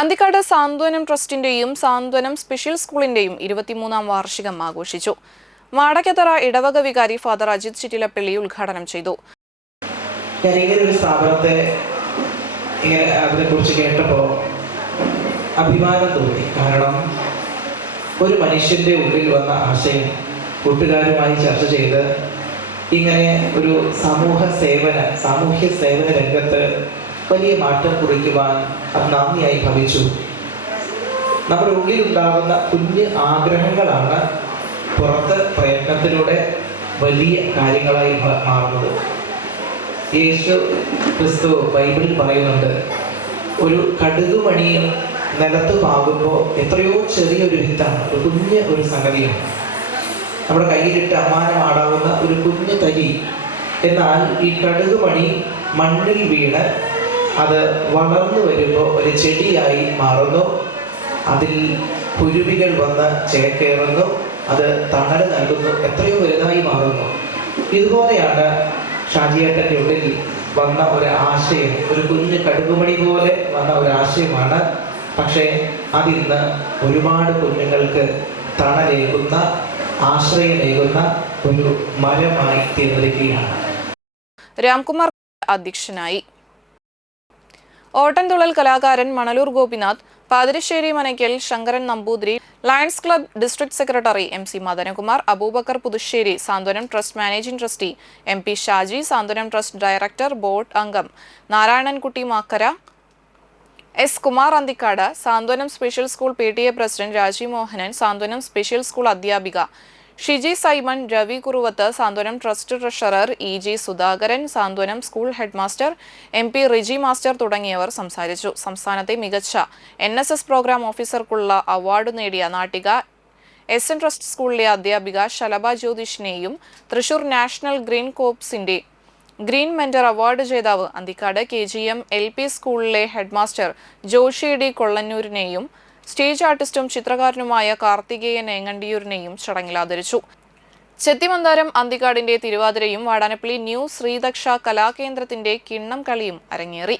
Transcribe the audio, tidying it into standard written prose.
അന്തിക്കാട് സാന്ത്വനം ട്രസ്റ്റിന്റെയും സാന്ത്വനം special സ്കൂളിന്റെയും 23ാം വാർഷികം ആഘോഷിച്ചു. മാടക്കത്തറ ഇടവക വികാരി ഫാദർ അജിത് ചിറ്റിലപ്പള്ളി ഉദ്ഘാടനം ചെയ്തു. അതിനെക്കുറിച്ച് കേട്ടപ്പോൾ അഭിമാനം തോന്നി. കാരണം ഒരു മനുഷ്യന്റെ ഉള്ളിൽ വന്ന ആശയം കൂട്ടുകാരുമായി ചർച്ച ചെയ്ത് ഇങ്ങനെ ഒരു സാമൂഹ്യ സേവന രംഗത്ത് വലിയ മാറ്റം കുറിക്കുവാൻ അത് നന്ദിയായി ഭവിച്ചു. നമ്മുടെ ഉള്ളിൽ ഉണ്ടാകുന്ന കുഞ്ഞ് ആഗ്രഹങ്ങളാണ് പുറത്ത് പ്രയത്നത്തിലൂടെ വലിയ കാര്യങ്ങളായി മാറുന്നത്. യേശു ക്രിസ്തു ബൈബിളിൽ പറയുന്നുണ്ട്, ഒരു കടുകുമണിയും നിലത്ത് പാകുമ്പോൾ എത്രയോ ചെറിയൊരു വിത്താണ്, ഒരു സംഗതിയാണ്. നമ്മുടെ കയ്യിലിട്ട് അമ്മാനമാടാവുന്ന ഒരു കുഞ്ഞു തരി. എന്നാൽ ഈ കടുകുമണി മണ്ണിൽ വീണ് അത് വളർന്നു വരുമ്പോൾ ഒരു ചെടിയായി മാറുന്നു. അതിൽ കുരുവികൾ വന്ന് ചേക്കേറുന്നു, അത് തണൽ നൽകുന്നു, എത്രയോ വലുതായി മാറുന്നു. ഇതുപോലെയാണ് ഷാജിയേട്ടൻ്റെ ഉള്ളിൽ വന്ന ഒരു ആശയം, ഒരു കുഞ്ഞ് കടുകുമണി പോലെ വന്ന ഒരു ആശയമാണ്. പക്ഷേ അതിന്ന് ഒരുപാട് കുഞ്ഞുങ്ങൾക്ക് തണലേകുന്ന, ആശ്രയമേകുന്ന ഒരു മരമായി തീർന്നിരിക്കുകയാണ്. രാംകുമാർ അധ്യക്ഷനായി. ഓട്ടൻതുള്ളൽ കലാകാരൻ Manalur Gopinath, Pathirassery Manakkal Shankaran Namboothiri, lions club district secretary MC Madanakumar, Abubakar Puthussery, Santhwanam trust managing trustee MP Shaji, Santhwanam trust director board അംഗം Narayanankutty Makkara, S Kumar Anthikad, Santhwanam special school PTA president Raji Mohanan, Santhwanam special school അധ്യാപിക Shiji Simon, Ravi Kuruvath, Santhwanam trust treasurer EG Sudhakaran, Santhwanam school headmaster MP Riji master തുടങ്ങിയവർ സംസാരിച്ചു. സംസ്ഥാനത്തെ മികച്ച NSS പ്രോഗ്രാം ഓഫീസർക്കുള്ള അവാർഡ് നേടിയ നാട്ടിക SN ട്രസ്റ്റ് സ്കൂളിലെ അധ്യാപിക ശലഭ ജ്യോതിഷിനെയും തൃശൂർ നാഷണൽ ഗ്രീൻ കോർപ്സിന്റെ ഗ്രീൻ മെന്റർ അവാർഡ് ജേതാവ് അന്തിക്കാട് KGM LP സ്കൂളിലെ ഹെഡ്മാസ്റ്റർ ജോഷി D കൊള്ളന്നൂരിനെയും സ്റ്റേജ് ആർട്ടിസ്റ്റും ചിത്രകാരനുമായ കാർത്തികേയൻ ഏങ്ങണ്ടിയൂരിനെയും ചടങ്ങിൽ ആദരിച്ചു. ചെത്തിമന്ദാരം അന്തിക്കാടിന്റെ തിരുവാതിരയും വാടാനപ്പള്ളി ന്യൂ ശ്രീദക്ഷ കലാകേന്ദ്രത്തിന്റെ കിണ്ണം കളിയും അരങ്ങേറി.